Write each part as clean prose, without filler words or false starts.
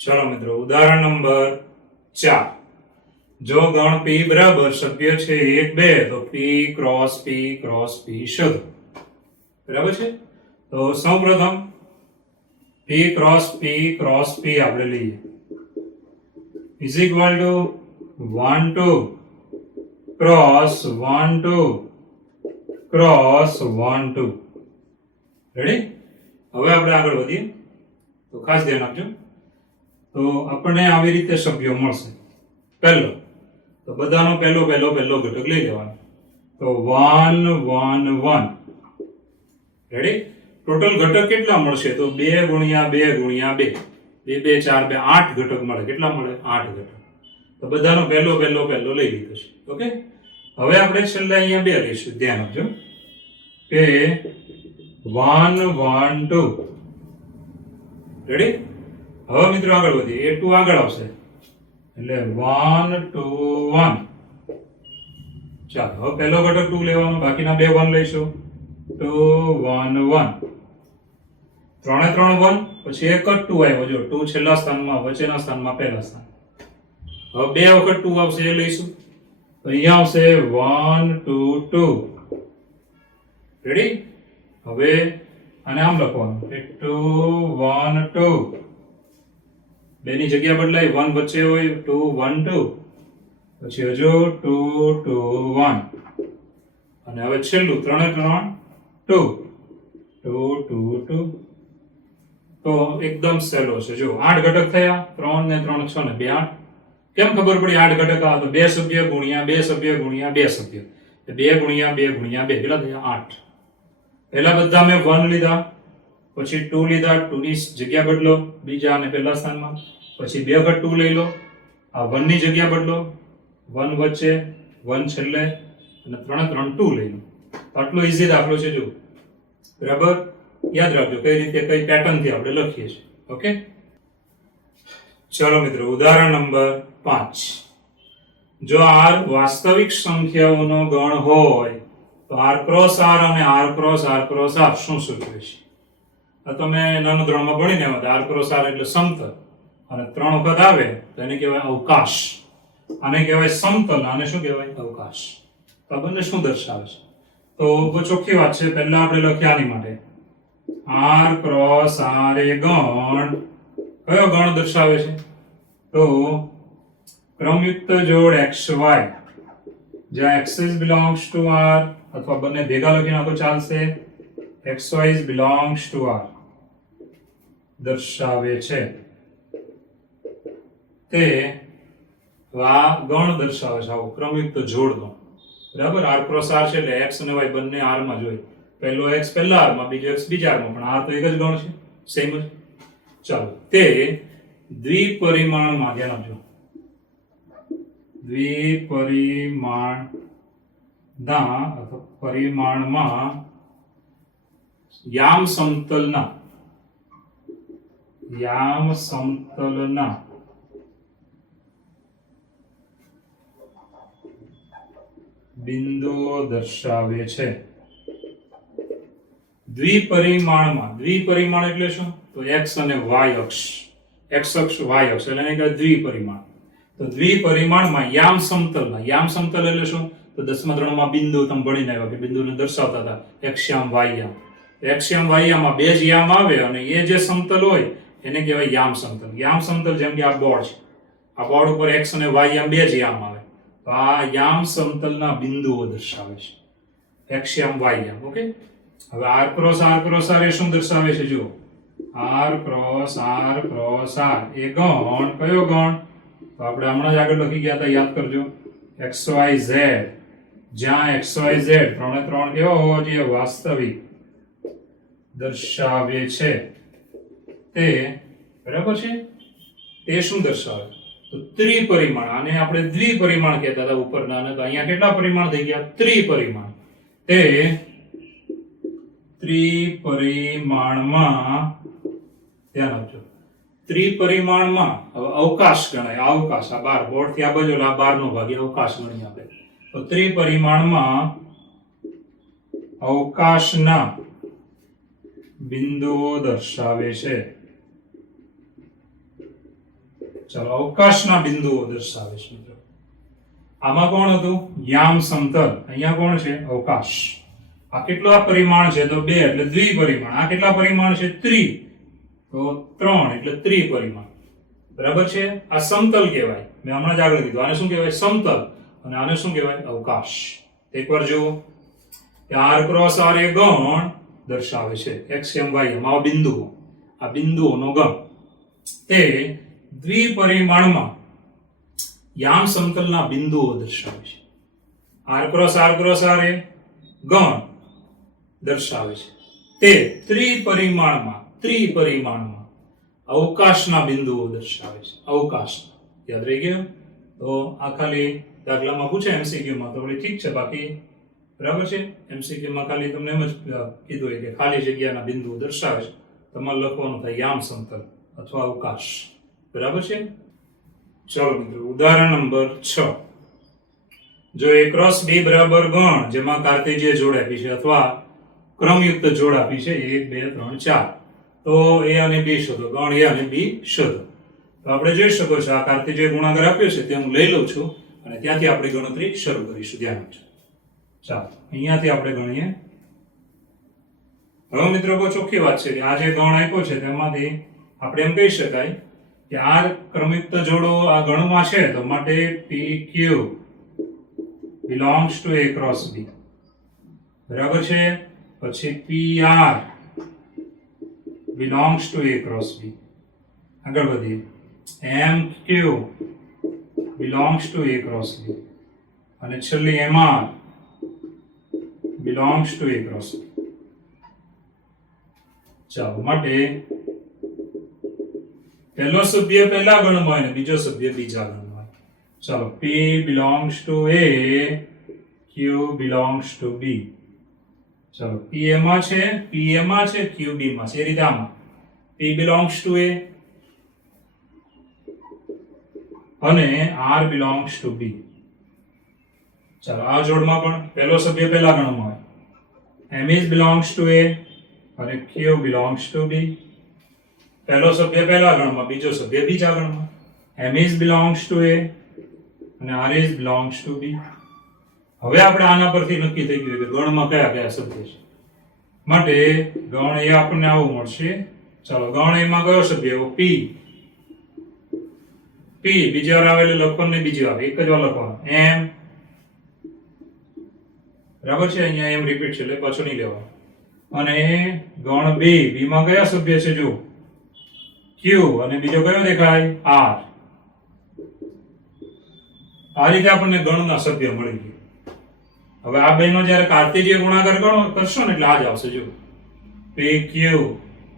चलो मित्रों उदाहरण नंबर 4 जो गण P बराबर सभ्य छे 1 2 तो P क्रॉस P शोधो बराबर छे। तो सर्वप्रथम P क्रॉस P આપણે લઈએ is equal to 1 2 cross 1 2 cross 1 2 ready. હવે આપણે આગળ વધીએ તો ખાસ ધ્યાન આપજો। तो अपने આવી રીતે સભ્યો મળશે। પહેલો તો બધાનો પહેલો ઘટક લઈ લેવાનો તો 1 1 1 રેડી। ટોટલ ઘટક કેટલા મળશે તો 2 ગુણ્યા 2 ગુણ્યા 2 2 2 4 2 8 ઘટક મળે। કેટલા મળે 8 ઘટક। તો બધાનો પહેલો લઈ લીધો છે। ઓકે હવે આપણે છેલ્લે અહીંયા 2 લઈશું। ધ્યાન આપજો કે 1 1 2 રેડી। હવે મિત્રો આગળ વધીએ એ 2 આગળ આવશે એટલે 1 2 1 ચાલો હવે પહેલો ઘટક 2 લેવાનો બાકીના બે 1 લઈશું 2 1 1 ત્રણે 3 1 પછી એક જ 2 આવ્યો જો 2 છેલ્લા સ્થાનમાં વચ્ચેના સ્થાનમાં પહેલા સ્થાન। હવે બે વખત 2 આવશે એ લઈશું તો અહીંયા આવશે 1 2 2 રેડી। હવે આને આમ લખવાનું કે 2 1 2 બેની જગ્યા બદલાય 1 વચ્ચે હોય 2 1 2 પછી હજુ 2 2 1 અને હવે છેલ્લું 3 3 2 2 2 2 તો એકદમ સહેલો છે જો 8 ઘટક થયા 3 ને 3 6 ને 2 8 કેમ ખબર પડી 8 ઘટક આ તો 2 સભ્ય ગુણ્યા 2 સભ્ય ગુણ્યા 2 સભ્ય 2 ગુણ્યા 2 ગુણ્યા 2 કેટલા થયા 8। પહેલા બધા મેં 1 લીધા પછી 2 લીધા 2 ની જગ્યા બદલો બીજા અને પહેલા સ્થાનમાં પછી બે વખત 2 લઈ લો આ 1 ની જગ્યા બદલો 1 વચ્ચે 1 છેલ્લે અને 3 3 2 લઈ લો। આટલો ઈઝી દાખલો છે જો બરાબર યાદ રાખજો કઈ રીતે કઈ પેટર્ન થી આપણે લખીએ છીએ। ઓકે ચલો મિત્રો ઉદાહરણ નંબર 5 જો r વાસ્તવિક સંખ્યાઓનો ગણ હોય તો r ક્રોસ r અને r ક્રોસ r શું સૂચવે છે। તમે નાનું ધોરણમાં ભણીને આવ્યા r ક્રોસ r એટલે સમતલ અને 3 વખત આવે તો એને કહેવાય અવકાશ આને કહેવાય સમતલ આને શું કહેવાય અવકાશ। તો આ બંને શું દર્શાવે છે તો બહુ ચોખ્ખી વાત છે। પહેલા આપણે લખ્યા આની માટે r ક્રોસ r એ ગણ કયો ગણ દર્શાવે છે તો ક્રમયુક્ત જોડ xy જ્યાં x belongs to r અથવા બંને ભેગા લખી નાખો ચાલશે xy belongs to r દર્શાવે છે તે આ ગણ દર્શાવે છે આવો ક્રમયુક્ત જોડનો બરાબર r ક્રોસ r છે એટલે x અને y બંને r માં જોઈએ પહેલો x પહેલા r માં બીજો x બીજા r માં પણ r તો એક જ ગણ છે સેમ જ। ચાલો તે દ્વિપરિમાણમાં ધ્યાન આપજો દ્વિપરિમાણના અથવા પરિમાણમાં યામ સમતલના બિંદુઓ દર્શાવે છે। દ્વિપરિમાણ એટલે શું તો x અને y અક્ષ x અક્ષ y અક્ષ એટલે એને કહેવાય દ્વિપરિમાણ। તો દ્વિપરિમાણમાં યામ સમતલ એટલે શું તો 10મા ધોરણમાં બિંદુ તમે ભણીને આવ્યા કે બિંદુને દર્શાવતા હતા એક્સયામ વાયયામ। એક્સયામ વાયયામમાં બે જ યામ આવે અને એ જે સમતલ હોય એને કહેવાય યામ સમતલ। યામ સમતલ જેમ કે આ બોર્ડ છે આ બોર્ડ ઉપર x અને y યામ બે જ યામ આવે તો આ યામ સમતલના બિંદુઓ દર્શાવે છે એક્સયામ વાયયામ। ઓકે હવે r ક્રોસ r એ શું દર્શાવે છે જુઓ r ક્રોસ r એ ગણ કયો ગણ તો આપણે હમણાં જ આગળ લખી ગયા હતા યાદ કરજો xyz જ્યાં xyz 3 3 કેવો હોવો જોઈએ વાસ્તવિક દર્શાવે છે તે બરાબર છે તે શું દર્શાવે તો ત્રિપરિમાણ આને આપણે દ્વિપરિમાણ કહેતા હતા ઉપરના અને તો અહીંયા કેટલા પરિમાણ થઈ ગયા ત્રિપરિમાણ તે ત્રિપરિમાણમાં ધ્યાન આપજો ત્રિપરિમાણમાં અવકાશ ગણાય અવકાશ આ 12 બોર્ડ થી આ બાજુ આ 12 નો ભાગ અવકાશ ગણી આપણે તો ત્રિપરિમાણમાં અવકાશના બિંદુઓ દર્શાવે છે। ચાલો અવકાશના બિંદુઓ દર્શાવે છે મિત્રો. આમાં કોણ હતું? યામ સમતલ. અહીંયા કોણ છે? અવકાશ. આ કેટલા પરિમાણ છે? તો 2 એટલે દ્વિપરિમાણ. આ કેટલા પરિમાણ છે? 3. તો 3 એટલે ત્રિપરિમાણ. બરાબર છે. આ સમતલ કહેવાય. મેં હમણાં જ આગળ કીધું આને શું કહેવાય? સમતલ. અને આને શું કહેવાય? અવકાશ. એકવાર જુઓ કે r ક્રોસ r એ ગણ દર્શાવે છે. x m y m આ બિંદુઓ, આ બિંદુઓનો ગણ તે દ્વિપરિમાણમાં યામ સમતલના બિંદુઓ દર્શાવે છે. r ક્રોસ r એ ગણ દર્શાવે છે. તે ત્રિપરિમાણમાં અવકાશના બિંદુઓ દર્શાવે છે. અવકાશ યાદ રહી ગયું? તો આ ખાલી દાખલામાં પૂછે MCQ માં તો ઠીક છે, બાકી બરાબર છે. MCQ માં ખાલી તમને એમ જ કીધું કે ખાલી જગ્યાના બિંદુઓ દર્શાવે છે. તમારે લખવાનું થાય યામ સમતલ અથવા અવકાશ. બરાબર છે. ચલો મિત્રો ઉદાહરણ નંબર 6. જો a ક્રોસ b બરાબર ગણ જેમાં કાર્તેજીય જોડ આપી છે અથવા ક્રમયુક્ત જોડ આપી છે 1 2 3 4, તો a અને b શોધો. ગણ a અને b શોધો. તો આપણે જોઈ શકો છો આ કાર્તેજીય ગુણાકાર આપ્યો છે તે હું લઈ લઉં છું અને ત્યાંથી આપણે ગણતરી શરૂ કરીશું. ધ્યાન આપજો. ચાલો અહીંયાથી આપણે ગણીએ. હવે મિત્રો બહુ ચોખ્ખી વાત છે કે આ જે ગણ આપ્યો છે તેમાંથી આપણે એમ કહી શકાય કે આ ક્રમયુક્ત જોડો આ ગણમાં છે તો માટે PQ belongs to A cross B. બરાબર છે. પછી PR belongs to A cross B. આગળ વધીએ. MQ belongs to A cross B. અને છેલ્લી MR belongs to A cross B. ચાલો માટે પહેલો સભ્ય પહેલા ગણમાં હોય ને બીજો સભ્ય બીજા ગણમાં હોય. ચાલો P belongs to A, Q belongs to B. ચાલો P એમાં છે, Q B માં છે. એ રીતે આમાં P belongs to A અને R belongs to B. ચાલો આ જોડમાં પણ પહેલો સભ્ય પહેલા ગણમાં હોય. M is belongs to A અને Q belongs to B. પહેલો સભ્ય પહેલા ગણમાં, બીજો સભ્ય બીજા ગણમાં. M is belongs to A અને R is belongs to B. હવે આપણે આના પરથી નક્કી થઈ ગયું કે ગણમાં કયા કયા સભ્ય છે. માટે ગણ એ આપણને આવું મળશે. ચાલો ગણ એમાં કયો સભ્ય? P. બીજી વાર આવે એટલે લખવાનું ને બીજી વાર એક જ વાર લખવાનું. M. બરાબર છે. અહીંયા એમ રિપીટ છે એટલે પાછું નહીં લેવાનું. અને ગણ B. માં કયા સભ્ય છે? જો Q અને બીજો કયો દેખાય? R. આ રીતે આપણને ગણના સભ્ય મળી ગયા. હવે આ બેનો જ્યારે કાર્તેજીય ગુણાકાર કરશો ને એટલે આ જ આવશે. જો PQ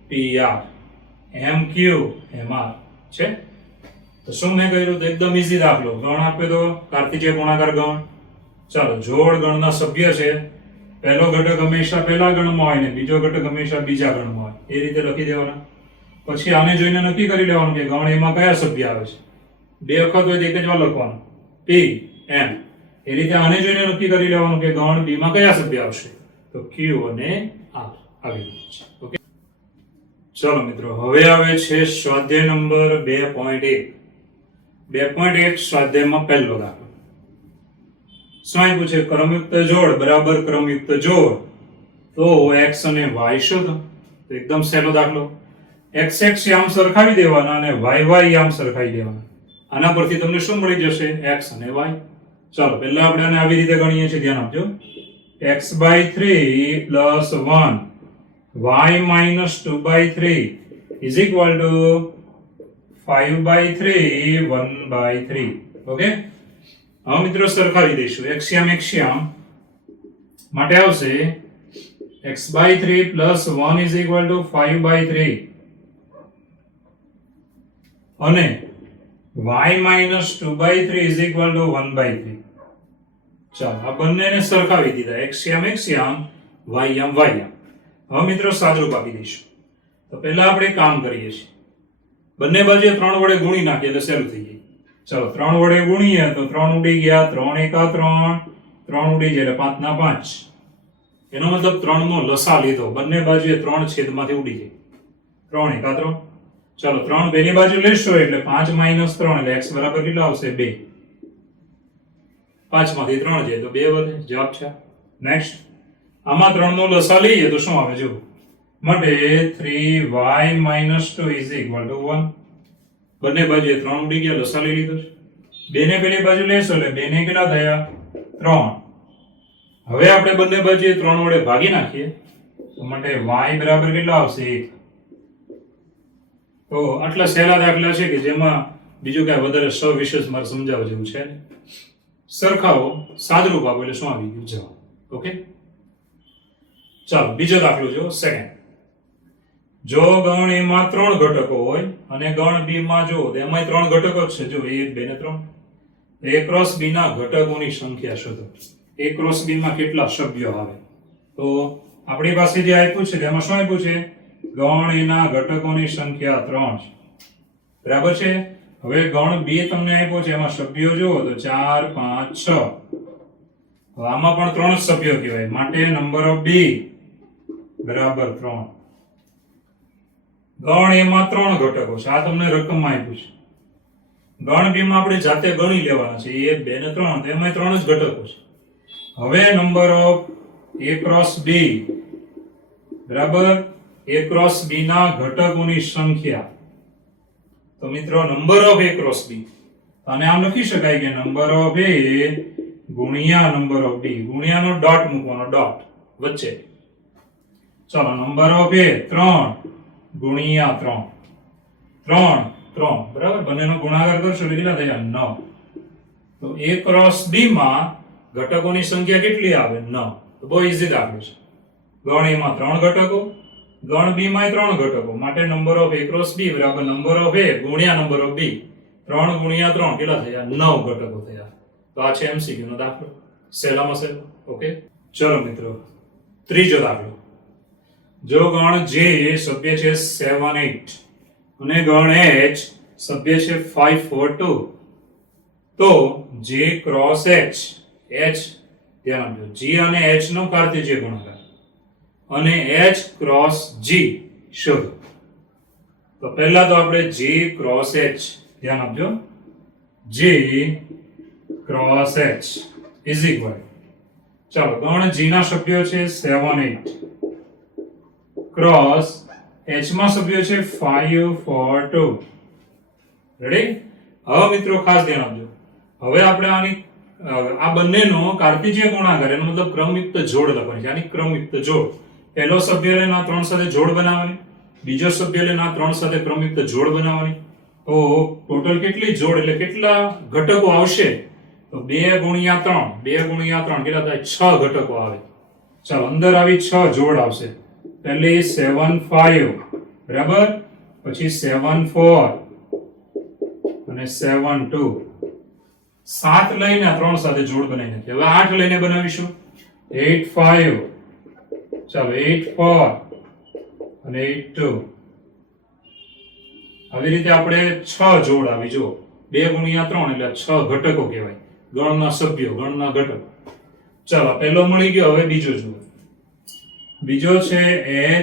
PR MQ MR છે. તો શું મેં કહ્યું? તો એકદમ ઈઝી દાખલો. ગણ આપ્યો તો કાર્તેજીય ગુણાકાર ગણ. ચાલો જોડ ગણના સભ્ય છે. પહેલો ઘટક હંમેશા પહેલા ગણમાં હોય ને બીજો ઘટક હંમેશા બીજા ગણમાં હોય. એ રીતે લખી દેવાના. પછી આને જોઈને નક્કી કરી લેવાનું કે ગણ એમાં કયા સભ્ય આવે છે. બે વખત હોય તો એક જ વાર લખવાનું P M. એ રીતે આને જોઈને નક્કી કરી લેવાનું કે ગણ B માં કયા સભ્ય આવશે. તો Q અને R આવી રહ્યું છે. ઓકે. ચલો મિત્રો હવે આવે છે સ્વાધ્યાય નંબર 2.1. 2.1 સ્વાધ્યાયમાં પહેલો દાખલો. શું આપ્યું છે? ક્રમયુક્ત જોડ બરાબર ક્રમયુક્ત જોડ તો x અને y શોધો. તો એકદમ સહેલો દાખલો. x યામ સરખાવી દેવાના અને y યામ સરખાવી દેવાના. આના પરથી તમને શું મળી જશે? x અને y. ચાલો પહેલા આપણે આને આવી રીતે ગણીએ છીએ. ધ્યાન આપજો. x/3 + 1 y - 2/3 is equal to 5/3 1/3. Okay. હવે મિત્રો સરખાવી દઈશું. x યામ માટે આવશે x/3 + 1 is equal to 5/3 અને y - 2/3 is equal to 1/3. ચાલો આ બંનેને સરખાવી દીધા. x યામ y યામ. હવે મિત્રો સાદરૂપ આપી દઈશું. તો પહેલા આપણે કામ કરીએ છીએ. બંને બાજુએ 3 વડે ગુણી નાખીએ એટલે સહેલું થઈ જાય. ચાલો 3 વડે ગુણીએ તો 3 ઉડી ગયા. 3 × 3 ઉડી જાય એટલે 5 ના 5. એનો મતલબ 3 નો લસા લીધો. બંને બાજુએ 3 છેદમાંથી ઉડી જાય. 3 × 3. ચાલો 3 બેની બાજુ લેશો એટલે 5 - 3 એટલે x બરાબર કેટલા આવશે 2. 5 માંથી 3 જાય તો 2 વધે, જવાબ છે. નેક્સ્ટ આમાં 3 નો લસા લઈએ તો શું આવે જો માટે 3y - 2 = 1. બંને બાજુએ 3 ઉડી ગયા, લસા લઈ લીધો છે. બેને પેલી બાજુ લેશો એટલે બેને કેટલા થયા 3. હવે આપણે બંને બાજુએ 3 વડે ભાગી નાખીએ તો માટે y બરાબર કેટલા આવશે 1. તો આટલા સહેલા દાખલા છે કે જેમાં બીજું કાંઈ વધારે સવિશેષ મારે સમજાવવા જેવું છે ને. સરખાવો, સાદરૂપ આપો એટલે શું આવી ગયું જવાબ. ઓકે, ચાલો બીજો દાખલો જો સેકન્ડ. જો ગણ A માં 3 ઘટકો હોય અને ગણ B માં જો તો એમાંય 3 ઘટકો જ છે, જો 1 2 ને 3. A ક્રોસ B ના ઘટકોની સંખ્યા શોધો. A ક્રોસ B માં કેટલા સભ્યો આવે? તો આપણી પાસે જે આપ્યું છે તેમાં શું આપ્યું છે? ગણ A ના ઘટકોની સંખ્યા 3 છે, બરાબર છે. હવે ગણ B તમને આપ્યો છે, એમાં સભ્યો જુઓ તો 4 5 6. હવે આમાં પણ 3 જ સભ્યો કહેવાય, માટે નંબર ઓફ B બરાબર 3. ગણ A માં 3 ઘટકો છે, આ તમને રકમમાં આપ્યું છે. ગણ B માં આપણે જાતે ગણી લેવાના છે, 1 2 ને 3, તો એમાં 3 જ ઘટકો છે. હવે number of A cross B બરાબર A ક્રોસ B ના ઘટકોની સંખ્યા. તો મિત્રો number of A cross B, અને આમ લખી શકાય કે નંબર ઓફ A ગુણ્યા નંબર ઓફ B, ગુણ્યાનો ડોટ મૂકવાનો, ડોટ વચ્ચે. ચાલો નંબર ઓફ A 3 ગુણ્યા 3, 3 3 બરાબર, બંનેનો ગુણાકાર કરશો એટલે કેટલા થયા 9. તો A ક્રોસ B માં ઘટકોની સંખ્યા કેટલી આવે 9. તો બહુ ઈઝી દાખલો છે. ગણ A માં 3 ઘટકો, ગણ B માં 3 ઘટકો, માટે number of A cross B બરાબર નંબર ઓફ A ગુણ્યા નંબર ઓફ B. 3 ગુણ્યા 3 કેટલા થયા 9 ઘટકો થયા. તો આ છે MCQ નો દાખલો, સહેલામાં સહેલો. ઓકે, ચલો મિત્રો ત્રીજો દાખલો. જો ગણ J સભ્ય છે 7 8 અને ગણ H સભ્ય છે 5 4 2, તો J ક્રોસ H, H ધ્યાન આપજો, G અને H નો કાર્તેજ્ય ગુણાકાર અને H ક્રોસ G શોધો. તો પહેલા તો આપણે G ક્રોસ H ધ્યાન આપજો, G cross H is equal, ચાલો ગણ G ના સભ્યો છે 7 8 ક્રોસ H માં સભ્યો છે 5 4 2. રેડી? હવે મિત્રો ખાસ ધ્યાન આપજો, હવે આપણે આની આ બંનેનો કાર્તેજ્ય ગુણાકાર, એનો મતલબ ક્રમયુક્ત જોડ લખવાની છે. આની ક્રમયુક્ત જોડ, પહેલો સભ્ય લઈને આ 3 સાથે જોડ બનાવવાની, બીજો સભ્ય લઈને આ 3 સાથે ક્રમયુક્ત જોડ બનાવવાની. તો ટોટલ કેટલી જોડ એટલે કેટલા ઘટકો આવશે? તો 2 ગુણ્યા 3, 2 ગુણ્યા 3 કેટલા થાય 6 ઘટકો આવે. ચાલો અંદર આવી 6 જોડ આવશે. પહેલી 7 5 બરાબર, પછી 7 4 અને 7 2. 7 લઈને 3 સાથે જોડ બનાવી નાખીએ. હવે 8 લઈને બનાવીશું, 8 5, ચાલો 8 4 અને 8 2. આવી રીતે આપણે 6 જોડ આવી. જો 2 ગુણ્યા 3 એટલે 6 ઘટકો કહેવાય, ગણના સભ્યો, ગણના ઘટકો. ચાલો પહેલો મળી ગયો, હવે બીજો જુઓ. બીજો છે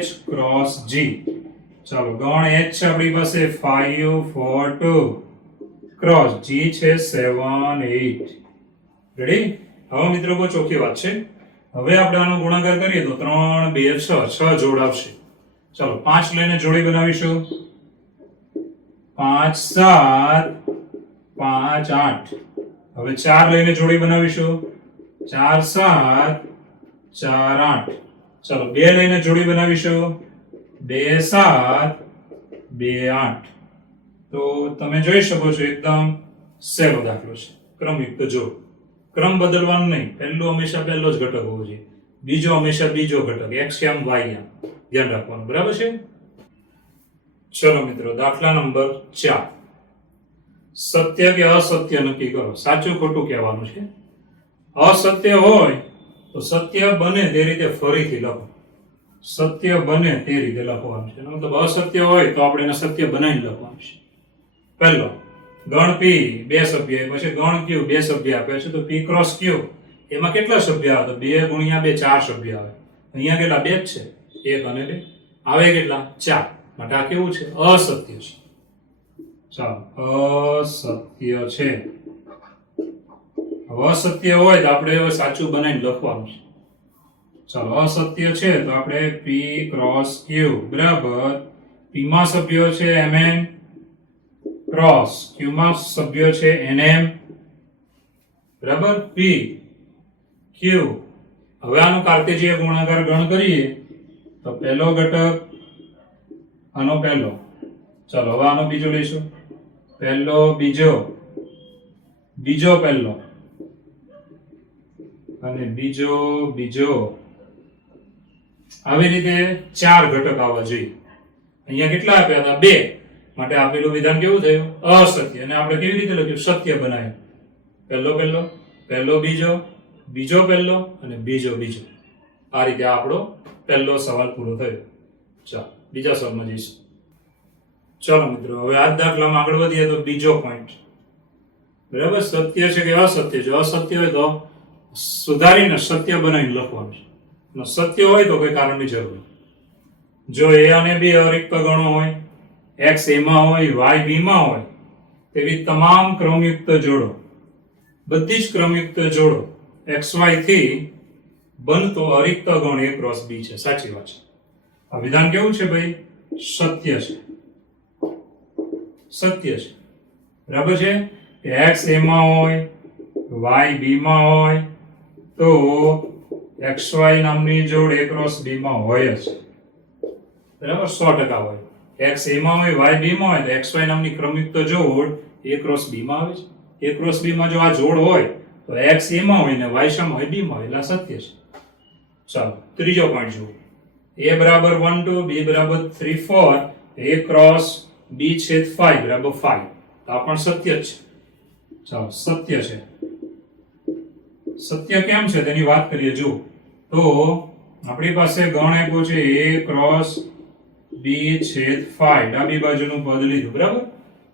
H ક્રોસ G. ચાલો ગણ H છે આપણી પાસે 5 4 2 ક્રોસ G છે 7 8. રેડી? હવે મિત્રો કોઈ ચોખ્ખી વાત છે. હવે આપણે આનો ગુણાકાર કરીએ તો 3 2 6 જોડ આવશે. ચાલો 5 લઈને જોડી બનાવીશું, 5 7 5 8. હવે 4 લઈને જોડી બનાવીશું, 4 7 4 8. ચાલો 2 લઈને જોડી બનાવીશું, 2 7 2 8. તો તમે જોઈ શકો છો એકદમ સહેલો દાખલો છે, ક્રમયુક્ત જોડ. ક્રમ બદલવાનો નહીં, પહેલો હંમેશા પહેલો જ ઘટક હોવો જોઈએ, બીજો હંમેશા બીજો ઘટક, x m y m, ધ્યાન રાખવાનું. બરાબર છે? ચલો મિત્રો દાખલા નંબર 4. સત્ય કે અસત્ય નક્કી કરો. સાચું ખોટું કહેવાનું છે. અસત્ય હોય તો સત્ય બને તે રીતે ફરીથી લખો, સત્ય બને તે રીતે લખવાનું છે. મતલબ અસત્ય હોય તો આપણે એને સત્ય બનાવીને લખવાનું છે. પહેલો ગણ P 2 સભ્ય, પછી ગણ Q 2 સભ્ય આપે છે, તો P ક્રોસ Q એમાં કેટલા સભ્ય આવે? તો 2 ગુણ્યા 2 4 સભ્ય આવે. અહીંયા કેટલા? 2 જ છે, 1 અને 2 આવે કેટલા? 4. માટે આ કેવું છે? અસત્ય છે. ચાલો અસત્ય છે. હવે અસત્ય હોય તો આપણે હવે સાચું બનાવીને લખવાનું છે. ચાલો અસત્ય છે તો આપણે p ક્રોસ q બરાબર p માં સભ્યો છે mn ક્રોસ q માં સભ્યો છે nm બરાબર p q. હવે આનો કાર્ટેશિય ગુણાકાર ગણ કરીએ તો પહેલો ઘટક આનો પહેલો. ચાલો હવે આનો બીજો લઈશું. પહેલો બીજો બીજો પહેલો અને બીજો બીજો. આવી રીતે 4 ઘટક આવવા જોઈએ. અહીંયા કેટલા આપ્યા હતા? 2. માટે આપેલું વિધાન કેવું થયું? અસત્ય. અને આપણે કેવી રીતે લખ્યું? સત્ય બનાવ્યું. પહેલો પહેલો પહેલો બીજો બીજો પહેલો અને બીજો બીજો. આ રીતે આપણો પહેલો સવાલ પૂરો થયો. ચાલો બીજા સવાલમાં જઈશું. ચલો મિત્રો હવે આ દાખલામાં આગળ વધીએ તો બીજો પોઈન્ટ બરાબર સત્ય છે કે અસત્ય છે. અસત્ય હોય તો સુધારીને સત્ય બનાવીને લખવાનું છે. અને સત્ય હોય તો કોઈ કારણની જરૂર નથી. જો a અને b અરિક્ત ગણો હોય, x a માં હોય, y b માં હોય, તેવી તમામ ક્રમયુક્ત જોડો, બધી જ ક્રમયુક્ત જોડો xy થી બનતો અરિક્ત ગણ a ક્રોસ b છે. સાચી વાત છે. આ વિધાન કેવું છે ભાઈ? સત્ય છે. સત્ય છે બરાબર છે. x a માં હોય, y b માં હોય તો xy નામની જોડ a ક્રોસ b માં હોય જ બરાબર 100% હોય. x a માં હોય, y b માં હોય તો xy નામની ક્રમયુક્ત જોડ a ક્રોસ b માં આવે છે. a ક્રોસ b માં જો આ જોડ હોય તો x a માં હોય ને y શામાં હોય? b માં હોય. એટલે સત્ય છે. ચાલો ત્રીજો પોઈન્ટ જુઓ. a બરાબર 1 2 b બરાબર 3 4 a ક્રોસ b છેદ 5 બરાબર 5. તો આ પણ સત્ય જ છે. ચાલો સત્ય છે. સત્ય કેમ છે તેની વાત કરીએ. જો તો આપણી પાસે ગણ આપ્યો છે a ક્રોસ b છેદ 5. ડાબી બાજુનું પદ લીધું બરાબર.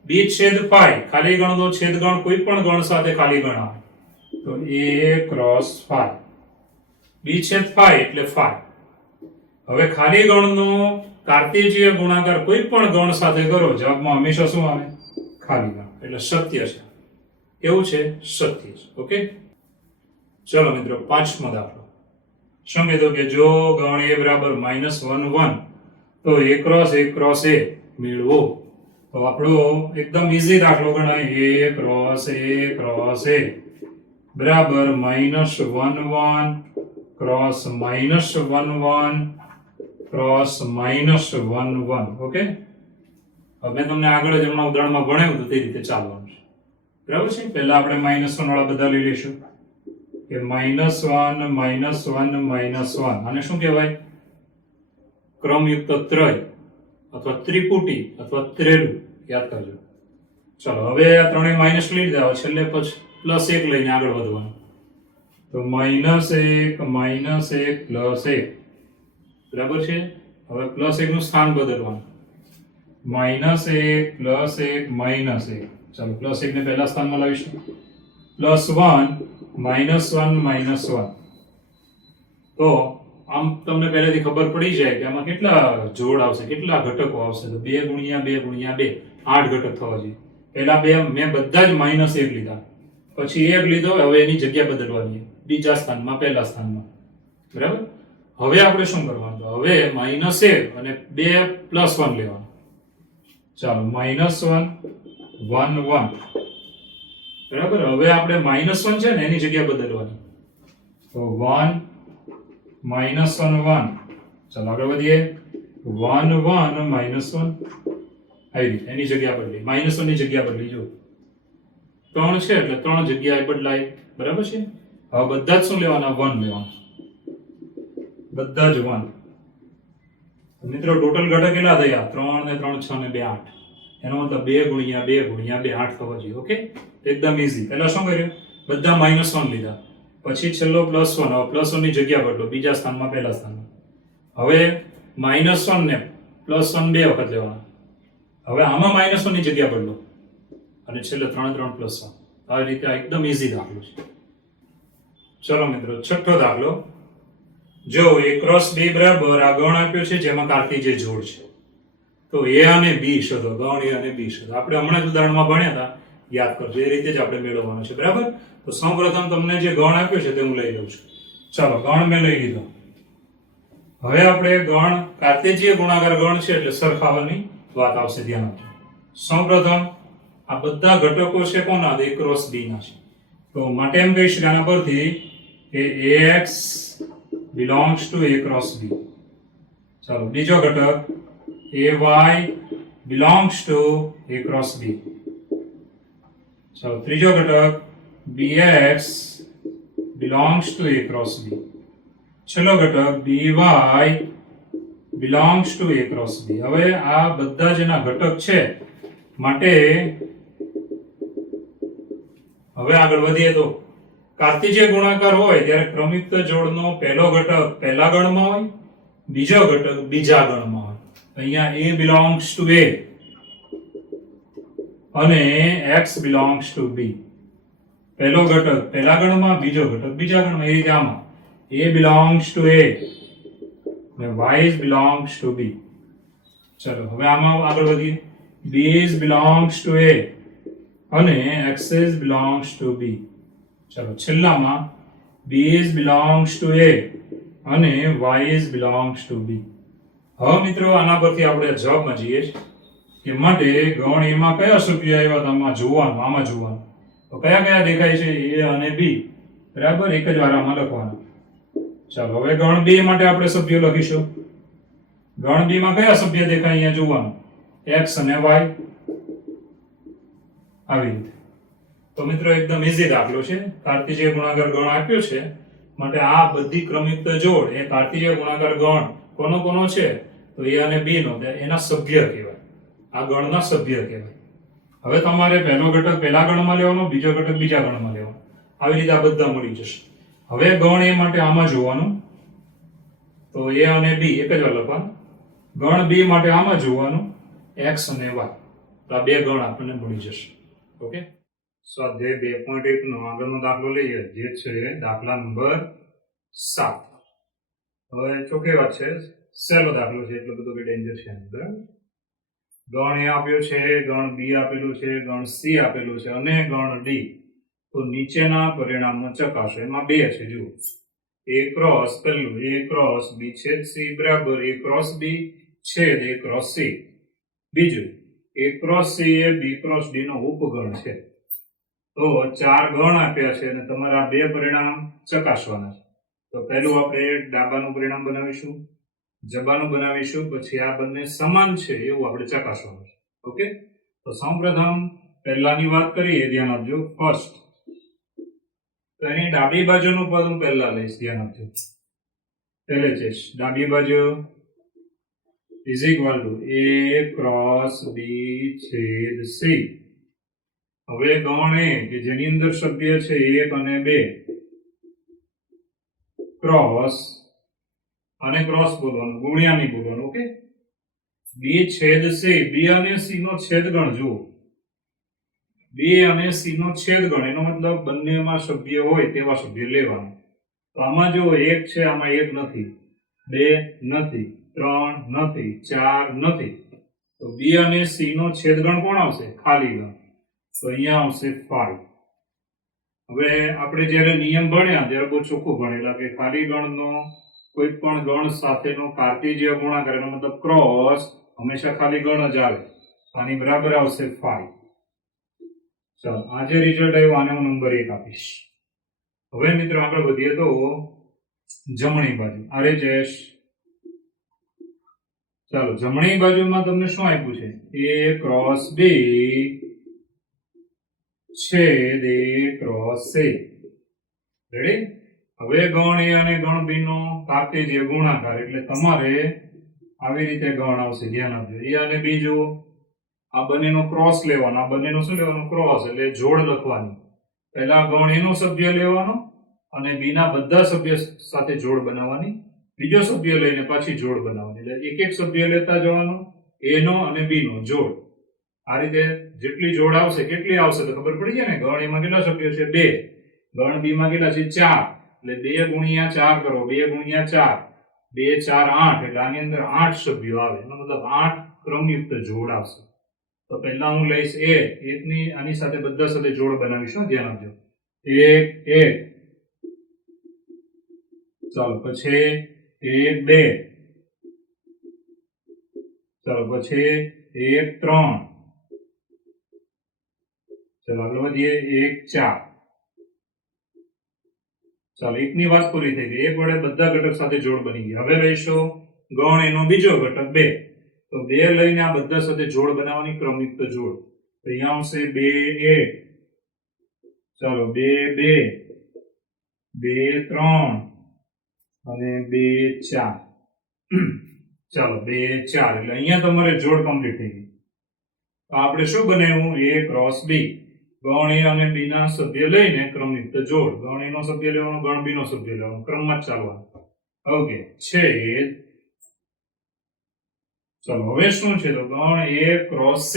b છેદ 5 ખાલી ગણ દો. છેદ ગણ કોઈ પણ ગણ સાથે ખાલી ગણ આવે તો a ક્રોસ 5. b છેદ 5 એટલે 5. હવે ખાલી ગણનો કાર્ટેશિય ગુણાકાર કોઈ પણ ગણ સાથે કરો જવાબમાં હંમેશા શું આવે? ખાલી ગણ. એટલે સત્ય છે. કેવું છે? સત્ય છે. ઓકે ચલો મિત્રો પાંચમો દાખલો. શું કીધું કે જો ગણ a બરાબર -1 1 તો a ક્રોસ a મેળવો. તો આપણો એકદમ ઈઝી દાખલો ગણાય. a ક્રોસ a બરાબર -1 1 ક્રોસ -1 1 ક્રોસ -1 1. ઓકે હવે તમને આગળ જ હમણાં ઉદાહરણમાં ભણાવ્યું હતું તે રીતે ચાલવાનું છે બરાબર છે. પહેલા આપણે -1 વાળા બધા લઈ લઈશું કે -1 -1 -1. આને શું કહેવાય? ક્રમયુક્ત ત્રય અથવા ત્રિપુટી અથવા ત્રેડુ. યાદ કરજો. ચલો હવે આ ત્રણેય માઈનસ લઈ લીધા. છેલ્લે પછી +1 લઈને આગળ વધવાનું. તો -1 -1 +1 બરાબર છે. હવે +1 નું સ્થાન બદલવાનું. -1 +1 -1. ચાલો +1 ને પહેલા સ્થાનમાં લાવીશું. +1 -1 -1. તો આમ તમને પહેલેથી ખબર પડી જાય કે આમાં કેટલા જોડ આવશે, કેટલા ઘટકો આવશે. તો 2 × 2 × 2 8 ઘટક થવા જોઈએ. પહેલા બે મેં બધા જ -1 લીધા, પછી 1 લીધો. હવે એની જગ્યા બદલવાની. બીજા સ્થાનમાં પહેલા સ્થાનમાં બરાબર. હવે આપણે શું કરવાનું? હવે -1 અને 2 +1 લેવાનું. ચાલો -1 1 1 બરાબર. હવે આપણે -1 છે ને એની જગ્યા બદલવાની. તો 1 -1 1. ચાલો આગળ વધીએ. 1 1 -1 આવી એની જગ્યા બદલી. -1 ની જગ્યા બદલી. જો 3 છે એટલે 3 જગ્યાએ બદલાય બરાબર છે. હવે બધા જ શું લેવાના? 1 લેવાના. બધા જ 1. મિત્રો ટોટલ ઘટક કેટલા થયા? 3 ને 3 6 ને 2 8. એનો મતલબ 2 × 2 × 2 8 થવા જોઈએ. ઓકે એકદમ ઈઝી. પહેલા શું કર્યું? બધા -1 લીધા, પછી છેલ્લો +1. હવે +1 ની જગ્યા બદલો. બીજા સ્થાનમાં પહેલા સ્થાનમાં. હવે -1 ને +1 બે વખત લેવાના. હવે આમાં -1 ની જગ્યા બદલો અને છેલ્લે 3 3 +1. આ રીતે એકદમ ઈઝી દાખલો છે. ચલો મિત્રો છઠ્ઠો દાખલો. જો a ક્રોસ b બરાબર આ ગણ આપ્યો છે જેમાં કાર્ટેશિય જોડ છે. તો એ અને બી શોધો, ગણ એ અને બી શોધો. આપણે હમણાં જ ઉદાહરણમાં ભણ્યા હતા, યાદ કરજો. એ રીતે જ આપણે મેળવવાનું છે, બરાબર. તો સૌપ્રથમ તમને જે ગણ આપ્યો છે તે હું લઈ લઉં છું. ચાલો, ગણ મેં લઈ લીધો. હવે આપણે ગણ કાર્તેજીય ગુણાકાર ગણ છે એટલે સરખાવાની વાત આવશે, ધ્યાન આપજો. સૌપ્રથમ આ બધા ઘટકો છે કોના? a ક્રોસ b ના છે. તો માટે એમ કહી શકાય આના પરથી કે ax belongs to a cross b. ચાલો, બીજો ઘટક ay belongs to a cross b. ચાલો, ત્રીજો ઘટક bx belongs to a cross b. છેલ્લો ઘટક by belongs to a cross b. હવે આ બધા જેના ઘટક છે માટે હવે આગળ વધીએ તો કાર્તેજીય ગુણાકાર હોય ત્યારે ક્રમિક જોડનો પહેલો ઘટક પહેલા ગણમાં હોય, બીજો ઘટક બીજા ગણમાં હોય. અહીંયા a belongs to a અને x belongs to b. પહેલો ઘટક પહેલા ગણમાં, બીજો ઘટક બીજા ગણમાં. એ રીતે આમાં a belongs to a અને y belongs to b. ચલો, હવે આમાં આગળ વધીએ. b belongs to a અને x belongs to b. ચલો, છેલ્લામાં b belongs to a અને y belongs to b. હવે મિત્રો આના પરથી આપણે જવાબમાં જઈએ કે માટે ગણ એમાં કયા સભ્ય આવ્યા હતા આમાં જોવાનું, આમાં જોવાનું. તો કયા કયા દેખાય છે? a અને b. બરાબર, એક જ વાર આમાં લખવાના. ચાલો, હવે ગણ b માટે આપણે સભ્યો લખીશું. ગણ b માં કયા સભ્ય દેખાય અહીંયા જોવાનું? x અને y. આવી રીતે. તો મિત્રો એકદમ ઈઝી દાખલો છે. કાર્તેજીય ગુણાકાર ગણ આપ્યો છે માટે આ બધી ક્રમિક જોડ એ કાર્તેજીય ગુણાકાર ગણ કોનો કોનો છે? તો a અને b નો, એના સભ્ય કહેવાય. આ ગણના સભ્ય કહેવાય. હવે તમારે પહેલો ઘટક પહેલા ગણમાં લેવાનો, બીજો ઘટક બીજા ગણમાં લેવાનો. આવી રીતે આ બધા મળી જશે. હવે ગણ એ માટે આમાં જોવાનું. તો a અને b એક જ વાર લખવાનું. ગણ b માટે આમાં જોવાનું, x અને y. તો આ બે ગણ આપણને મળી જશે. ઓકે, સ્વાધ્યાય 2.1 નો આગળનો દાખલો લઈએ, જે છે દાખલા નંબર 7. હવે ચોખ્ખી વાત છે, સહેલો દાખલો છે, એટલો બધો કઈ ડેન્જર છે નહીં, બરાબર. ગણ એ આપ્યો છે, ગણ b આપેલું છે, ગણ c આપેલું છે અને ગણ d. તો નીચેના પરિણામો ચકાસો. એમાં બે છે, જુઓ. a ક્રોસ પહેલું a ક્રોસ b છેદ c બરાબર a ક્રોસ b છેદ a ક્રોસ c. બીજું a cross c A b cross d નો ઉપગણ છે. તો ચાર ગણ આપ્યા છે અને તમારે આ બે પરિણામ ચકાસવાના છે. તો પહેલું આપણે ડાબાનું પરિણામ બનાવીશું, જબાનું બનાવીશું, પછી આ બંને સમાન છે એવું આપણે ચકાસવાનું છે. ઓકે, તો સૌપ્રથમ પહેલાની વાત કરીએ, ધ્યાન આપજો. ફર્સ્ટ તો એની ડાબી બાજુનું પદ હું પહેલા લઈશ, ધ્યાન આપજો. પહેલે છે ડાબી બાજુ is equal to a cross b છેદ c. હવે ગણ એ કે જેની અંદર સભ્ય છે 1 અને 2 ક્રોસ અને ક્રોસ બોલવાનું, ગુણ્યા નહીં બોલવાનું. ઓકે, b છેદ c. b અને c નો છેદગણ જુઓ. b અને c નો છેદગણ એનો મતલબ બંનેમાં સભ્ય હોય તેવા સભ્ય લેવાના. તો આમાં જો 1 છે, આમાં 1 નથી, 2 નથી, 3 નથી, 4 નથી. તો b અને c નો છેદગણ કોણ આવશે? ખાલી ગણ. તો અહીંયા આવશે 5. હવે આપણે જ્યારે નિયમ ભણ્યા ત્યારે બહુ ચોખ્ખું ભણેલા કે ખાલી ગણનો કોઈ પણ ગણ સાથેનો કાર્તેજીય ગુણાકાર એનો મતલબ ક્રોસ હંમેશા ખાલી ગણ જ આવે. આની બરાબર આવશે 5. ચાલો, આ જે રિઝલ્ટ આવ્યો આને હું નંબર 1 આપીશ. હવે મિત્રો આગળ વધીએ તો જમણી બાજુ RHS. ચાલો, જમણી બાજુમાં તમને શું આપ્યું છે? a ક્રોસ b છેદ a ક્રોસ c. રેડી? હવે ગણ a અને ગણ b નો કાર્તેજીય ગુણાકાર એટલે તમારે આવી રીતે ગણ આવશે, ધ્યાન આપજો. a અને b જો આ બંનેનો ક્રોસ લેવાનો, આ બંનેનો શું લેવાનો? ક્રોસ, એટલે જોડ લખવાની. પહેલા ગણ a નો સભ્ય લેવાનો અને b ના બધા સભ્ય સાથે જોડ બનાવવાની, બીજો સભ્ય લઈને પાછી જોડ બનાવવાની. એટલે એક એક સભ્ય લેતા જવાનું, a નો અને b નો જોડ. આ રીતે જેટલી જોડ આવશે કેટલી આવશે તો ખબર પડી જાય ને. ગણ a માં કેટલા સભ્યો છે? 2. ગણ b માં કેટલા છે? 4. એટલે 2 ગુણ્યા 4 કરો, 2 ગુણ્યા 4, 2 4 8. એટલે આની અંદર 8 સભ્યો આવે. એનો મતલબ 8 ક્રમયુક્ત જોડ આવશે. તો પહેલા હું લઈશ એકની આની સાથે બધા સાથે જોડ બનાવીશું, ધ્યાન આપજો. એક એક, ચાલો પછી એક બે, ચાલો પછી એક ત્રણ, ચાલો આગળ વધીએ એક ચાર. ચાલો એકની વાત પૂરી થઈ ગઈ. એક વડે બધા ઘટક સાથે જોડ બની ગયા. હવે લઈશું ગણ એનો બીજો ઘટક બે. તો બે લઈને આ બધા સાથે જોડ બનાવવાની ક્રમયુક્ત જોડ. તો અહીંયા આવશે બે એક, ચાલો બે બે, બે ત્રણ અને બે ચાર. ચાલો બે ચાર, એટલે અહીંયા તમારે જોડ કમ્પ્લીટ થઈ ગઈ. તો આપણે શું બનાવ્યું? A cross B. ગણ A અને B ના સભ્ય લઈને ક્રમયુક્ત જોડ. ગણ A નો સભ્ય લેવાનો, ગણ B નો સભ્ય લેવાનો, ક્રમમાં જ ચાલવાનું. ઓકે, છેદ. ચલો હવે શું છે? તો ગણ A ક્રોસ C.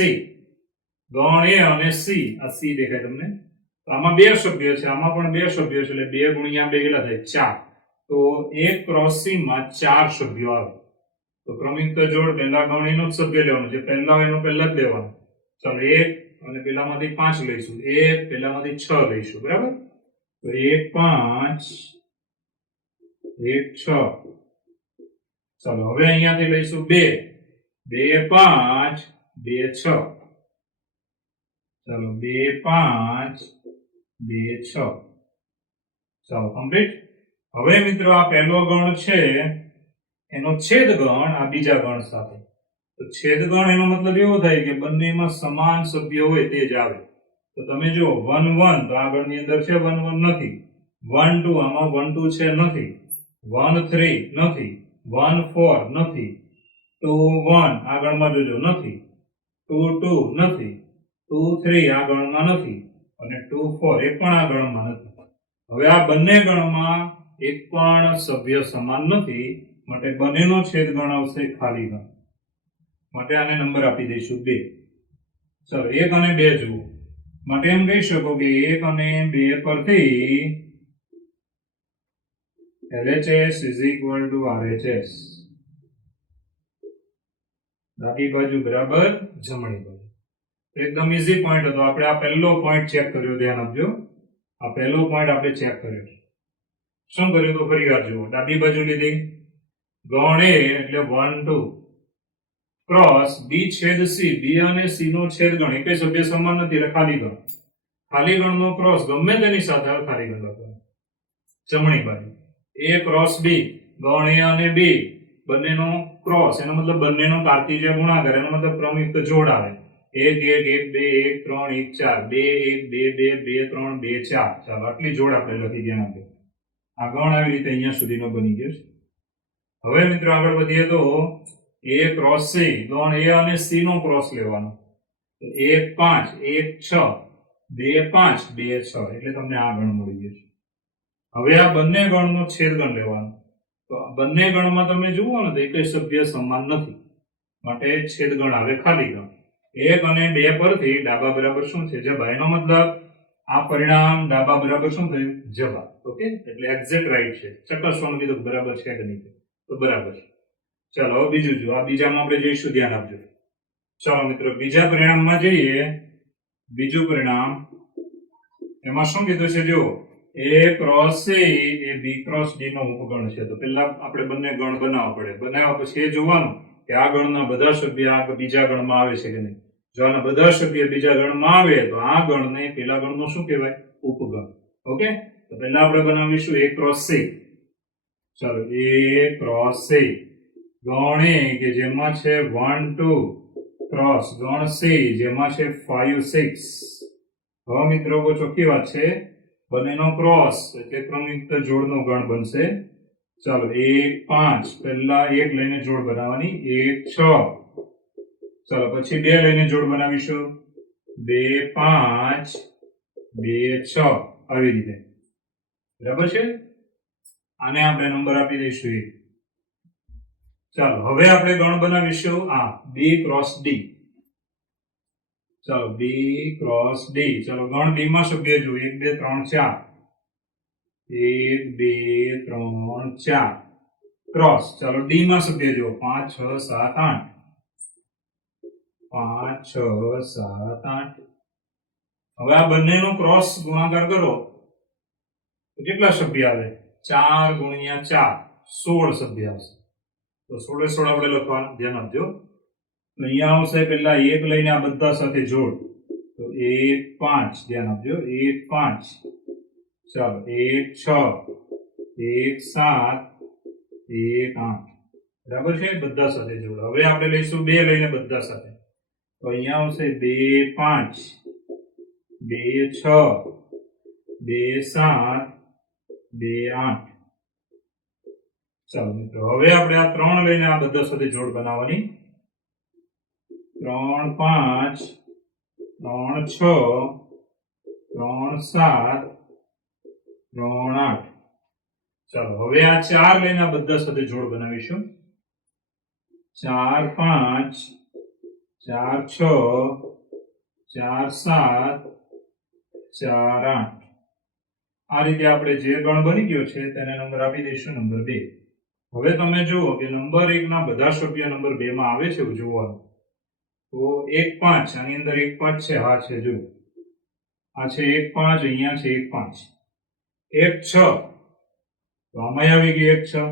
ગણ A અને C, આ C દેખાય તમને? તો આમાં બે સભ્ય છે, આમાં પણ બે સભ્ય છે, એટલે 2 ગુણ્યા 2 કેટલા થાય? 4. તો A ક્રોસ C માં 4 સભ્યો આવે. તો ક્રમયુક્ત જોડ પહેલા ગણ A નો જ સભ્ય લેવાનો, જે પહેલા હોય એનો પહેલા જ લેવાનો. ચાલો 1 અને પેલામાંથી 5 લઈશું, 1 પેલામાંથી 6 લઈશું, બરાબર? તો 1 5 1 6. ચાલો હવે અહીંયાથી લઈશું 2 2 5 2 6. ચાલો 2 5 2 6. ચાલો કમ્પ્લીટ. હવે મિત્રો આ પહેલો ગણ છે એનો છેદ ગણ આ બીજા ગણ સાથે. તો છેદ ગણ એનો મતલબ એવો થાય કે બંનેમાં સમાન સભ્યો હોય તે જ આવે. તો તમે જો 1 1, તો આ ગણની અંદર છે 1 1 નથી. 1 2, આમાં 1 2 છે નથી. 1 3 નથી. 1 4 નથી. 2 1 આ ગણમાં જોજો નથી. 2 2 નથી. 2 3 આ ગણમાં નથી. અને 2 4 એ પણ આ ગણમાં નથી. હવે આ બંને ગણમાં એક પણ સભ્ય સમાન નથી, માટે બંનેનો છેદ ગણ આવશે ખાલી ગણ. માટે આને નંબર આપી દઈશું 2. ચલો 1 અને 2 જુઓ. માટે એમ કહી શકો કે 1 અને 2 પરથી LHS is equal to RHS. ડાબી બાજુ બરાબર જમણી બાજુ. એકદમ ઈઝી પોઈન્ટ હતો. આપણે આ પહેલો પોઈન્ટ ચેક કર્યો, ધ્યાન આપજો. આ પહેલો પોઈન્ટ આપણે ચેક કર્યો. શું કર્યું તો ફરી વાર જુઓ. ડાબી બાજુ લીધી ગણ A એટલે 1 2 ક્રોસ B છેદ C. B અને C નો છેદ ગણ એક સભ્ય સમાન નથી, એટલે ખાલી ગણ. ખાલી ગણનો ક્રોસ ગમે તેની સાથે ખાલી ગણ લખવાનો. જમણી બાજુ A ક્રોસ B. ગણ A અને B બંનેનો ક્રોસ, એનો મતલબ બંનેનો કાર્તીય ગુણાકાર, એનો મતલબ ક્રમયુક્ત જોડ આવે. 1 1 1 2 1 3 1 4, 2 1 2 2 2 3 2 4. ચાલો આટલી જોડ આપણે લખી ગયા આપણે. આ ગણ આવી રીતે અહીંયા સુધીનો બની ગયો છે. હવે મિત્રો આગળ વધીએ તો A ક્રોસ C. ગણ A અને C નો ક્રોસ લેવાનો. તો 1 5 1 6 2 5 2 6, એટલે તમને આ ગણ મળી ગયો છે. હવે આ બંને ગણનો છેદ ગણ લેવાનો. તો બંને ગણમાં તમે જુઓ ને તો એક સભ્ય સમાન નથી, માટે છેદ ગણ આવે ખાલી ગણ. 1 અને 2 પરથી ડાબા બરાબર શું છે? જબા. એનો મતલબ આ પરિણામ ડાબા બરાબર શું થયું? જબા. ઓકે, એટલે એક્ઝેક્ટ રાઈટ છે. ચકાસવાનું કીધું બરાબર છે કે નહીં, તો બરાબર છે. ચાલો હવે બીજું જો. આ બીજામાં આપણે જઈશું, ધ્યાન આપજો. ચાલો મિત્રો બીજા પરિણામમાં જઈએ. બીજું પરિણામ એમાં શું કીધું છે? જો A cross C A B cross D નો ઉપગણ છે. તો પહેલા આપણે બંને ગણ બનાવવા પડે. બનાવ્યા પછી એ જોવાનું કે આ ગણના બધા સભ્ય આ બીજા ગણમાં આવે છે કે નહીં. જો આના બધા સભ્ય બીજા ગણમાં આવે તો આ ગણને પેલા ગણનો શું કહેવાય? ઉપગણ. ઓકે, તો પહેલા આપણે બનાવીશું A ક્રોસ C. ચાલો A ક્રોસ C. ગણ A કે જેમાં છે 1 2 ક્રોસ ગણ C જેમાં છે 5 6. હવે મિત્રો બહુ ચોખ્ખી વાત છે, બંનેનો ક્રોસ એટલે ક્રમયુક્ત જોડનો ગણ બનશે. ચાલો 1 5, પહેલા 1 લઈને જોડ બનાવવાની. 1 6. ચાલો પછી 2 લઈને જોડ બનાવીશું. 2 5 2 6, આવી રીતે. બરાબર છે. આને આપણે નંબર આપી દઈશું 1. ચાલો હવે આપણે ગણ બનાવીશું આ B ક્રોસ D. ચાલો B ક્રોસ D. ચાલો ગણ B માં સભ્ય જો 1 2 3 4. 1 2 3 4 ક્રોસ. ચાલો D માં સભ્ય જો 5 6 7 8. 5 6 7 8. હવે આ બંનેનો ક્રોસ ગુણાકાર કરો તો કેટલા સભ્ય આવે? 4 ગુણ્યા 4 16 સભ્ય આવશે. તો 16 આપણે લખવાનું ધ્યાન આપજો. તો અહીંયા આવશે પહેલા 1 લઈને આ બધા સાથે જોડ. તો 1 5 ધ્યાન આપજો. 1 5 ચાલો 1 6 1 7 1 8 બરાબર છે. બધા સાથે જોડ. હવે આપણે લઈશું 2 લઈને બધા સાથે. તો અહીંયા આવશે 2 5 2 6 2 7 2 8. ચાલો મિત્રો હવે આપણે આ 3 લઈને આ બધા સાથે જોડ બનાવવાની. 3 5 3 6 3 7 3 8. ચાલો હવે આ 4 લઈને આ બધા સાથે જોડ બનાવીશું. 4 5 4 6 4 7 4 8. આ રીતે આપણે જે ગણ બની ગયો છે તેને નંબર આપી દઈશું નંબર 2. હવે તમે જુઓ કે નંબર 1 ના બધા સભ્ય નંબર 2 માં આવે છે જોવાનું. તો 1 5 આની અંદર 1 5 છે. હા છે, જો આ છે 1 5, અહીંયા છે 1 5. 1 6 તો આમાં આવી ગઈ 1 6.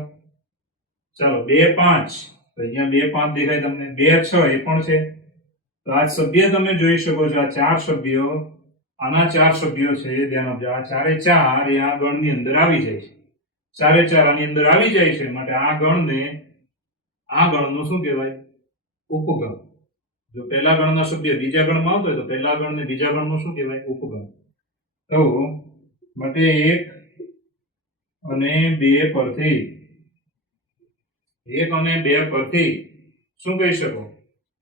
ચાલો 2 5 તો અહીંયા 2 5 દેખાય તમને. 2 6 એ પણ છે. તો આ સભ્ય તમે જોઈ શકો છો. આ 4 સભ્યો, આના 4 સભ્યો છે. ધ્યાન આપજો. આ 4 4 એ આ ગણની અંદર આવી જાય છે. 4 4 આની અંદર આવી જાય છે માટે આ ગણને આ ગણનું શું કહેવાય? ઉપગણ. જો પહેલા ગણનો સભ્ય બીજા ગણમાં આવતો હોય તો પહેલા ગણને બીજા ગણનું શું કહેવાય? ઉપગણ. તો માટે 1 અને 2 પરથી 1 અને 2 પરથી શું કહી શકો?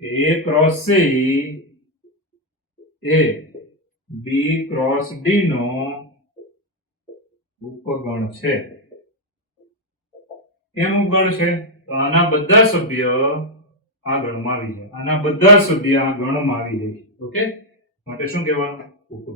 A cross C A B cross D નો ઉપગણ છે. કેમ ઉપગણ છે? તો આના બધા સભ્ય આ ગણમાં આવી જાય. આના બધા સભ્ય આ ગણમાં આવી જાય. ઓકે, માટે શું કહેવાનું? ઉપગણ.